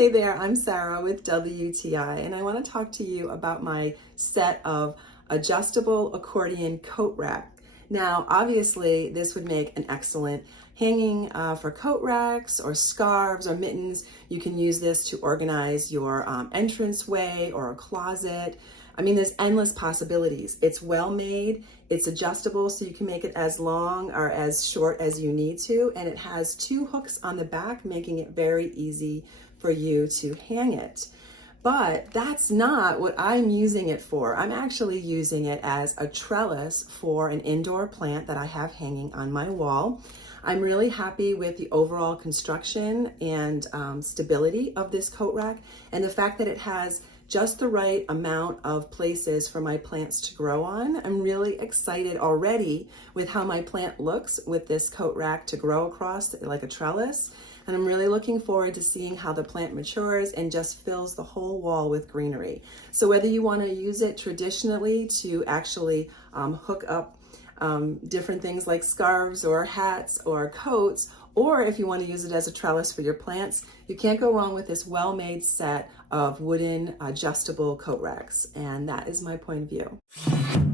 Hey there, I'm Sarah with WTI, and I want to talk to you about my set of adjustable accordion coat rack. Now, obviously, this would make an excellent hanging for coat racks or scarves or mittens. You can use this to organize your entranceway or a closet. I mean, there's endless possibilities. It's well made, it's adjustable, so you can make it as long or as short as you need to, and it has two hooks on the back, making it very easy for you to hang it. But that's not what I'm using it for. I'm actually using it as a trellis for an indoor plant that I have hanging on my wall. I'm really happy with the overall construction and stability of this coat rack, and the fact that it has just the right amount of places for my plants to grow on. I'm really excited already with how my plant looks with this coat rack to grow across like a trellis. And I'm really looking forward to seeing how the plant matures and just fills the whole wall with greenery. So whether you want to use it traditionally to actually hook up different things like scarves or hats or coats, or if you want to use it as a trellis for your plants, you can't go wrong with this well-made set of wooden adjustable coat racks. And that is my point of view.